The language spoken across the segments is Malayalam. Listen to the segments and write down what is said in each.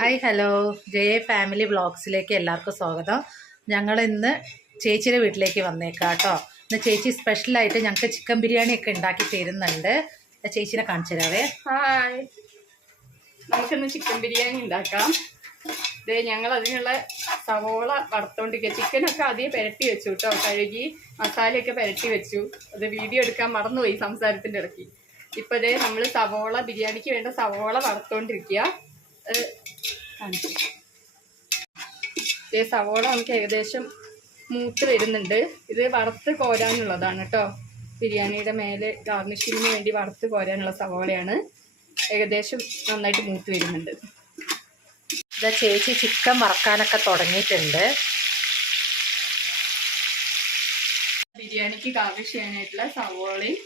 ഹായ് ഹലോ ജയ ഫാമിലി വ്ളോഗ്സിലേക്ക് എല്ലാവർക്കും സ്വാഗതം. ഞങ്ങൾ ഇന്ന് ചേച്ചിയുടെ വീട്ടിലേക്ക് വന്നേക്കാം കേട്ടോ. ഇന്ന് ചേച്ചി സ്പെഷ്യലായിട്ട് ഞങ്ങൾക്ക് ചിക്കൻ ബിരിയാണി ഒക്കെ ഉണ്ടാക്കി തരുന്നുണ്ട്. ചേച്ചിനെ കാണിച്ചു തരാവേ. ഹായ്, നമുക്കിന്ന് ചിക്കൻ ബിരിയാണി ഉണ്ടാക്കാം. ഇത് ഞങ്ങൾ അതിനുള്ള സവോള വറുത്തോണ്ടിരിക്കുക. ചിക്കനൊക്കെ ആദ്യം പുരട്ടി വെച്ചു കേട്ടോ, കഴുകി മസാലയൊക്കെ പുരട്ടി വെച്ചു. അത് വീഡിയോ എടുക്കാൻ മറന്നുപോയി സംസാരത്തിൻ്റെ ഇടയ്ക്ക്. ഇപ്പം ഇതേ നമ്മൾ സവോള ബിരിയാണിക്ക് വേണ്ട സവോള വറുത്തോണ്ടിരിക്കുക. സവോള നമുക്ക് ഏകദേശം മൂത്ത് വരുന്നുണ്ട്. ഇത് വറുത്ത് കോരാനുള്ളതാണ് കേട്ടോ. ബിരിയാണിയുടെ മേലെ ഗാർണിഷിങ്ങിന് വേണ്ടി വറുത്ത് കോരാനുള്ള സവോളയാണ്. ഏകദേശം നന്നായിട്ട് മൂത്ത് വരുന്നുണ്ട്. ഇതാ ചേച്ചി ചിക്കൻ വറക്കാനൊക്കെ തുടങ്ങിയിട്ടുണ്ട്. ബിരിയാണിക്ക് ഗാർണിഷ് ചെയ്യാനായിട്ടുള്ള സവോളയും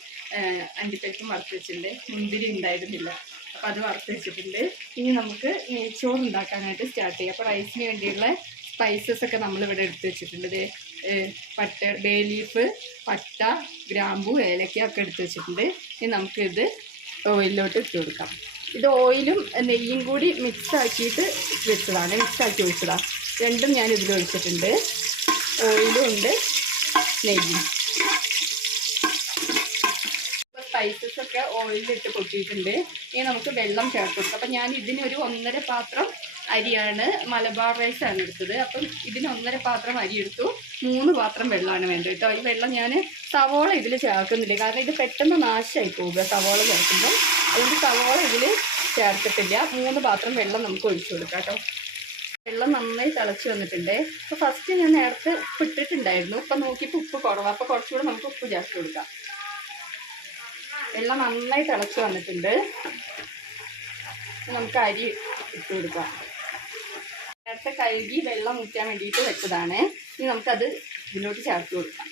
അണ്ടിപ്പരിപ്പും വറുത്ത് വെച്ചിട്ടുണ്ട്. മുന്തിരി ഉണ്ടായിരുന്നില്ല, അപ്പോൾ അത് വറുത്ത് വെച്ചിട്ടുണ്ട്. ഇനി നമുക്ക് നെയ്ച്ചോറ് ഉണ്ടാക്കാനായിട്ട് സ്റ്റാർട്ട് ചെയ്യാം. അപ്പോൾ റൈസിന് വേണ്ടിയുള്ള സ്പൈസസ് ഒക്കെ നമ്മളിവിടെ എടുത്ത് വെച്ചിട്ടുണ്ട്. ബേ ലീഫ്, പട്ട, ഗ്രാമ്പു, ഏലക്ക ഒക്കെ എടുത്ത് വെച്ചിട്ടുണ്ട്. ഇനി നമുക്കിത് ഓയിലിലോട്ട് ഇട്ട് കൊടുക്കാം. ഇത് ഓയിലും നെയ്യും കൂടി മിക്സ് ആക്കിയിട്ട് വെച്ചതാണ്, മിക്സ് ആക്കി ഒഴിച്ചതാണ്. രണ്ടും ഞാൻ ഇതിൽ ഒഴിച്ചിട്ടുണ്ട്. ഓയിലും ഉണ്ട്, നെയ്യും. സ്പൈസസ് ഒക്കെ ഓയിലിട്ട് പൊട്ടിയിട്ടുണ്ട്. ഇനി നമുക്ക് വെള്ളം ചേർത്ത് കൊടുക്കാം. അപ്പം ഞാൻ ഇതിനൊരു 1.5 പാത്രം അരിയാണ്, മലബാർ റൈസാണ് എടുത്തത്. അപ്പം ഇതിന് 1.5 പാത്രം അരി എടുത്തു. 3 പാത്രം വെള്ളമാണ് വേണ്ടത് കേട്ടോ. ഈ വെള്ളം ഞാൻ സവോള ഇതിൽ ചേർക്കുന്നില്ല, കാരണം ഇത് പെട്ടെന്ന് നാശമായി പോവുക സവോള ചേർക്കുമ്പോൾ. അതുകൊണ്ട് സവോള ഇതിൽ ചേർത്തിട്ടില്ല. 3 പാത്രം വെള്ളം നമുക്ക് ഒഴിച്ചു കൊടുക്കാം കേട്ടോ. വെള്ളം നന്നായി തിളച്ച് വന്നിട്ടുണ്ട്. അപ്പോൾ ഫസ്റ്റ് ഞാൻ നേരത്തെ ഉപ്പ് ഇട്ടിട്ടുണ്ടായിരുന്നു. ഇപ്പം നോക്കിയപ്പോൾ ഉപ്പ് കുറവാണ്. അപ്പോൾ കുറച്ചുകൂടെ നമുക്ക് ഉപ്പ് ചേർത്ത് കൊടുക്കാം. വെള്ളം നന്നായി തിളച്ച് വന്നിട്ടുണ്ട്. നമുക്ക് അരി ഇട്ട് കൊടുക്കാം. നേരത്തെ കഴുകി വെള്ളം ഊറ്റാൻ വേണ്ടിയിട്ട് വെച്ചതാണ്. ഇനി നമുക്കത് ഇതിലോട്ട് ചേർത്ത് കൊടുക്കാം.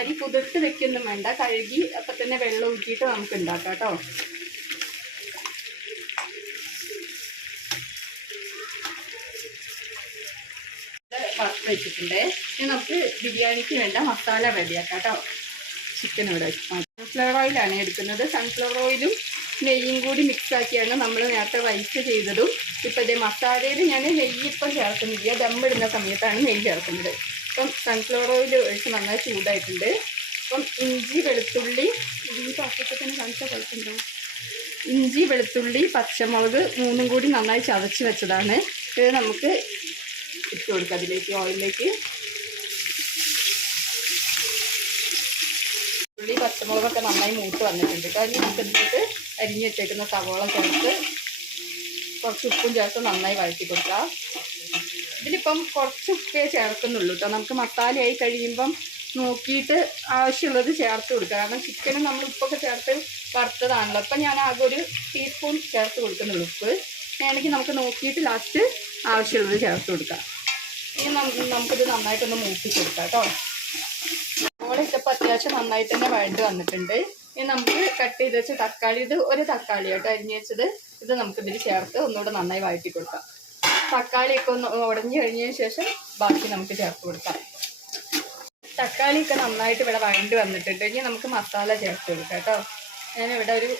അരി കുതിർത്ത് വെക്കൊന്നും വേണ്ട, കഴുകി അപ്പം തന്നെ വെള്ളം ഊറ്റിയിട്ട് നമുക്ക് ഉണ്ടാക്കാം കേട്ടോ. വറുത്ത് വെച്ചിട്ടുണ്ട്. ഇനി നമുക്ക് ബിരിയാണിക്ക് വേണ്ട മസാല റെഡിയാക്കാം കേട്ടോ. ചിക്കൻ ഇവിടെ സൺഫ്ലവർ ഓയിലാണ് എടുക്കുന്നത്. സൺഫ്ലവർ ഓയിലും നെയ്യും കൂടി മിക്സാക്കിയാണ് നമ്മൾ നേരത്തെ റൈസ് ചെയ്തതും. ഇപ്പം ഇതേ മസാലയിൽ ഞാൻ നെയ്യ് ഇപ്പം ചേർക്കുന്നില്ല, ദമ്മിടുന്ന സമയത്താണ് നെയ്യ് ചേർക്കുന്നത്. ഇപ്പം സൺഫ്ലവർ ഓയിൽ ഒഴിച്ച് നന്നായി ചൂടായിട്ടുണ്ട്. അപ്പം ഇഞ്ചി വെളുത്തുള്ളി, ഈ പാത്രത്തിൽ തന്നെ കാണിച്ച കുഴപ്പമുണ്ടോ, ഇഞ്ചി വെളുത്തുള്ളി പച്ചമുളക് 3ഉം കൂടി നന്നായി ചതച്ച് വെച്ചതാണ്. ഇത് നമുക്ക് ഇട്ട് കൊടുക്കാം അതിലേക്ക്, ഓയിലിലേക്ക്. ഉള്ളി പച്ചമുളകൊക്കെ നന്നായി മൂത്ത് വന്നിട്ടുണ്ട്. അതിന് നമുക്ക് ഇതിലേക്ക് അരിഞ്ഞ് വെച്ചേക്കുന്ന സവോള ചേർത്ത് കുറച്ച് ഉപ്പും ചേർത്ത് നന്നായി വഴറ്റി കൊടുക്കുക. ഇതിലിപ്പം കുറച്ച് ഉപ്പേ ചേർക്കുന്നുള്ളൂ കേട്ടോ. നമുക്ക് മസാലയായി കഴിയുമ്പം നോക്കിയിട്ട് ആവശ്യമുള്ളത് ചേർത്ത് കൊടുക്കുക. കാരണം ചിക്കനും നമ്മൾ ഉപ്പൊക്കെ ചേർത്ത് വറുത്തതാണല്ലോ. അപ്പം ഞാൻ ആകെ 1 ടീസ്പൂൺ ചേർത്ത് കൊടുക്കുന്നുള്ളൂ ഉപ്പ്. വേണമെങ്കിൽ നമുക്ക് നോക്കിയിട്ട് ലാസ്റ്റ് ആവശ്യമുള്ളത് ചേർത്ത് കൊടുക്കാം. ഇനി നമുക്കിത് നന്നായിട്ടൊന്ന് മൂപ്പിച്ച് കൊടുക്കാം കേട്ടോ. സവോള ഇട്ടപ്പോൾ അത്യാവശ്യം നന്നായിട്ട് തന്നെ വഴണ്ട് വന്നിട്ടുണ്ട്. ഇനി നമുക്ക് കട്ട് ചെയ്ത് വെച്ച് തക്കാളി, ഇത് 1 തക്കാളി കേട്ടോ അരിഞ്ഞ് വെച്ചത്. ഇത് നമുക്കിതിൽ ചേർത്ത് ഒന്നുകൂടെ നന്നായി വഴറ്റി കൊടുക്കാം. തക്കാളിയൊക്കെ ഒന്ന് ഉടഞ്ഞു കഴിഞ്ഞതിന് ശേഷം ബാക്കി നമുക്ക് ചേർത്ത് കൊടുക്കാം. തക്കാളിയൊക്കെ നന്നായിട്ട് ഇവിടെ വഴണ്ട് വന്നിട്ടുണ്ട്. ഇനി നമുക്ക് മസാല ചേർത്ത് കൊടുക്കാം കേട്ടോ. ഞാനിവിടെ ഒരു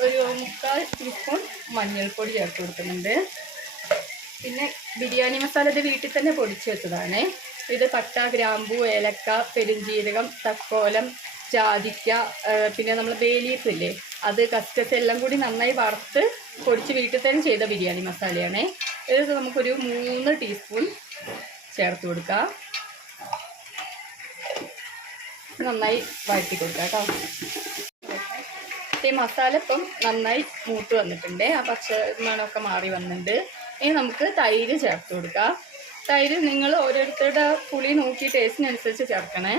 3/4 ടീസ്പൂൺ മഞ്ഞൾപ്പൊടി ചേർത്ത് കൊടുക്കുന്നുണ്ട്. പിന്നെ ബിരിയാണി മസാല ഇത് വീട്ടിൽ തന്നെ പൊടിച്ച് വെച്ചതാണ്. ഇത് പട്ട, ഗ്രാമ്പു, ഏലക്ക, പെരുംജീരകം, തക്കോലം, ജാതിക്ക, പിന്നെ നമ്മൾ ബേ ലീഫ് ഇല്ലേ, അത് കസ്റ്റസ് എല്ലാം കൂടി നന്നായി വറുത്ത് പൊടിച്ച് വീട്ടിൽ തന്നെ ചെയ്ത ബിരിയാണി മസാലയാണ്. ഇത് നമുക്കൊരു 3 ടീസ്പൂൺ ചേർത്ത് കൊടുക്കാം. നന്നായി വഴറ്റി കൊടുക്കാം കേട്ടോ. ഈ മസാല ഇപ്പം നന്നായി മൂത്ത് വന്നിട്ടുണ്ട്. ആ പച്ച മണമൊക്കെ മാറി വന്നിട്ടുണ്ട്. ഇനി നമുക്ക് തൈര് ചേർത്ത് കൊടുക്കാം. തൈര് നിങ്ങൾ ഓരോരുത്തരുടെ പുളി നോക്കി ടേസ്റ്റിനനുസരിച്ച് ചേർക്കണേ.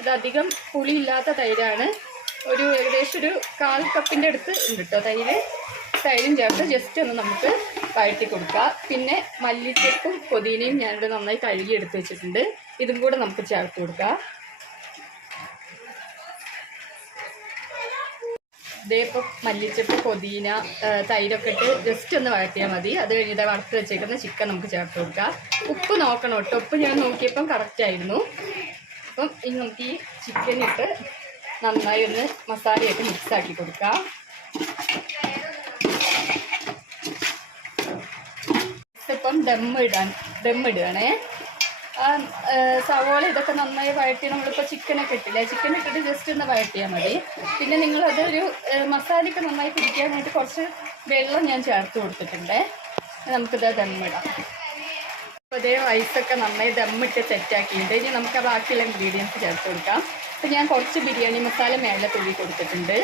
ഇതധികം പുളി ഇല്ലാത്ത തൈരാണ്. ഏകദേശം 1/4 കപ്പിൻ്റെ അടുത്ത് ഉണ്ട് കേട്ടോ തൈര്. തൈരും ചേർത്ത് ജസ്റ്റ് ഒന്ന് നമുക്ക് വഴറ്റി കൊടുക്കാം. പിന്നെ മല്ലിച്ചപ്പും പുതിനയും ഞാനിവിടെ നന്നായി കഴുകി എടുത്ത് വെച്ചിട്ടുണ്ട്. ഇതും കൂടെ നമുക്ക് ചേർത്ത് കൊടുക്കാം. ഇതേപ്പോൾ മല്ലിച്ചപ്പ്, പുതിന, തൈരൊക്കെ ഇട്ട് ജസ്റ്റ് ഒന്ന് വഴറ്റിയാൽ മതി. അത് കഴിഞ്ഞിട്ട് വറുത്ത് വെച്ചേക്കുന്ന ചിക്കൻ നമുക്ക് ചേർത്ത് കൊടുക്കാം. ഉപ്പ് നോക്കണം കേട്ടോ. ഉപ്പ് ഞാൻ നോക്കിയപ്പം കറക്റ്റായിരുന്നു. അപ്പം ഇനി നമുക്ക് ഈ ചിക്കനിട്ട് നന്നായി ഒന്ന് മസാലയൊക്കെ മിക്സാക്കി കൊടുക്കാം. നമ്മളിപ്പം ദമ്മിടുകയാണേ. ആ സവോള ഇതൊക്കെ നന്നായി വഴറ്റി നമ്മളിപ്പോൾ ചിക്കനൊക്കെ ഇട്ടില്ലേ, ചിക്കൻ ഇട്ടിട്ട് ജസ്റ്റ് ഒന്ന് വഴറ്റിയാൽ മതി. പിന്നെ നിങ്ങളതൊരു മസാലയൊക്കെ നന്നായി പിടിക്കാനായിട്ട് കുറച്ച് വെള്ളം ഞാൻ ചേർത്ത് കൊടുത്തിട്ടുണ്ട്. നമുക്കിത് ദമ്മിടാം. അപ്പോൾ ഇതേ റൈസൊക്കെ നന്നായി ദമ്മിട്ട് സെറ്റാക്കിയിട്ട് ഇനി നമുക്ക് ബാക്കിയുള്ള ഇൻഗ്രീഡിയൻസ് ചേർത്ത് കൊടുക്കാം. അപ്പോൾ ഞാൻ കുറച്ച് ബിരിയാണി മസാല മേലെ തുള്ളി കൊടുത്തിട്ടുണ്ട്.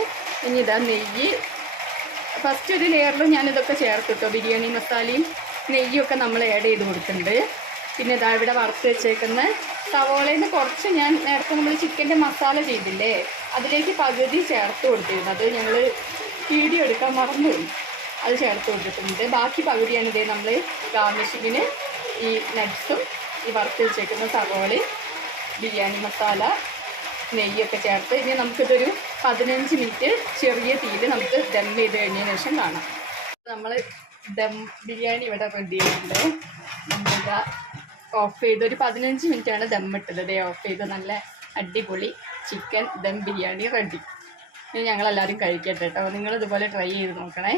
ഇനി ഇതാ നെയ്യ് ഫസ്റ്റ് ഒരു ലെയറിലും ഞാനിതൊക്കെ ചേർത്തിട്ടോ. ബിരിയാണി മസാലയും നെയ്യൊക്കെ നമ്മൾ ആഡ് ചെയ്ത് കൊടുക്കുന്നുണ്ട്. പിന്നെ ഇതാ ഇവിടെ വറുത്ത് വെച്ചേക്കുന്ന സവോളയിൽ നിന്ന് കുറച്ച് ഞാൻ നേരത്തെ നമ്മൾ ചിക്കൻ്റെ മസാല ചെയ്തില്ലേ, അതിലേക്ക് പകുതി ചേർത്ത് കൊടുത്തിരുന്നു. അത് ഞങ്ങൾ വീഡിയോ എടുക്കാൻ മറന്നുപോയി, അത് ചേർത്ത് കൊടുത്തിട്ടുണ്ട്. ബാക്കി പകുതിയാണ് ഇതേ നമ്മൾ ഗാർണിഷിങ്ങിന് ഈ നട്ട്സും ഈ വറുത്ത് വെച്ചേക്കുന്ന സവോളയും ബിരിയാണി മസാല നെയ്യൊക്കെ ചേർത്ത് ഇനി നമുക്കിതൊരു 15 മിനിറ്റ് ചെറിയ തീയിൽ നമുക്ക് ദം ചെയ്ത് കഴിഞ്ഞതിന് ശേഷം കാണാം. നമ്മൾ ദം ബിരിയാണി ഇവിടെ റെഡി ചെയ്തിട്ടുണ്ട്. നമ്മളിതാ ഓഫ് ചെയ്ത് ഒരു 15 മിനിറ്റാണ് ദമ്മിട്ടത്. ഇതേ ഓഫ് ചെയ്ത് നല്ല അടിപൊളി ചിക്കൻ ദം ബിരിയാണി റെഡി. ഇനി ഞങ്ങളെല്ലാവരും കഴിക്കട്ടെ കേട്ടോ. നിങ്ങളിതുപോലെ ട്രൈ ചെയ്ത് നോക്കണേ.